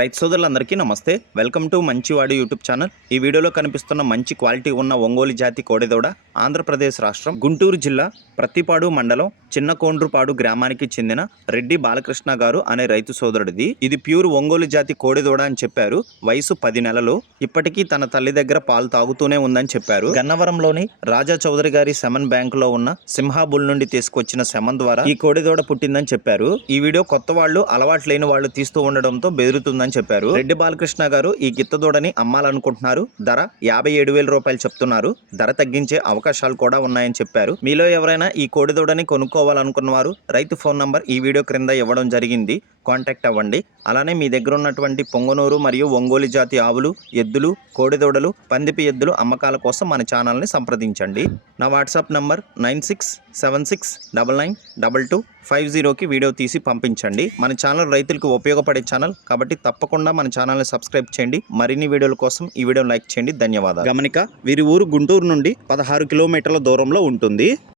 రైతు సోదరులందరికీ నమస్తే. వెల్కమ్ టు మంచివాడి యూట్యూబ్ ఛానల్. ఈ వీడియోలో కనిపిస్తున్న మంచి క్వాలిటీ ఉన్న ఒంగోలు జాతి కోడెదూడ ఆంధ్రప్రదేశ్ రాష్ట్రం గుంటూరు జిల్లా ప్రత్తిపాడు మండలం చిన్నకోండ్రుపాడు గ్రామానికి చెందిన రెడ్డి బాలకృష్ణ గారు అనే రైతు సోదరుడిది. ఇది ప్యూర్ ఒంగోలు జాతి కోడెదూడ అని చెప్పారు. వయసు 10 నెలలు. ఇప్పటికీ తన తల్లి దగ్గర పాలు తాగుతూనే ఉందని చెప్పారు. గన్నవరంలోని రాజా చౌదరి గారి సెమన్ బ్యాంకులో ఉన్న సింహాబుల్ నుండి తీసుకొచ్చిన సెమన్ ద్వారా ఈ కోడెదూడ పుట్టిందని చెప్పారు. ఈ వీడియో కొత్త వాళ్ళు, అలవాటు లేని వాళ్ళు తీస్తూ ఉండడంతో బెదురుతుందని చెప్పారు. రెడ్డి బాలకృష్ణ గారు ఈ గిత్తదూడని అమ్మాలనుకుంటున్నారు. ధర 57,000 రూపాయలు చెప్తున్నారు. ధర తగ్గించే అవకాశాలు కూడా ఉన్నాయని చెప్పారు. మీలో ఎవరైనా ఈ కోడెదూడని కొనుక్కోవాలనుకున్న వారు రైతు ఫోన్ నంబర్ ఈ వీడియో క్రింద ఇవ్వడం జరిగింది. కాంటాక్ట్ అవ్వండి. అలానే మీ దగ్గర ఉన్నటువంటి పొంగనూరు మరియు ఒంగోలు జాతి ఆవులు, ఎద్దులు, కోడెదూడలు, పందిపి ఎద్దులు అమ్మకాల కోసం మన ఛానల్ని సంప్రదించండి. నా వాట్సాప్ నంబర్ 9676992250కి వీడియో తీసి పంపించండి. మన ఛానల్ రైతులకు ఉపయోగపడే ఛానల్ కాబట్టి తప్పకుండా మన ఛానల్ని సబ్స్క్రైబ్ చేయండి. మరిన్ని వీడియోల కోసం ఈ వీడియోని లైక్ చేయండి. ధన్యవాదాలు. గమనిక, వీరి ఊరు గుంటూరు నుండి 16 కిలోమీటర్ల దూరంలో ఉంటుంది.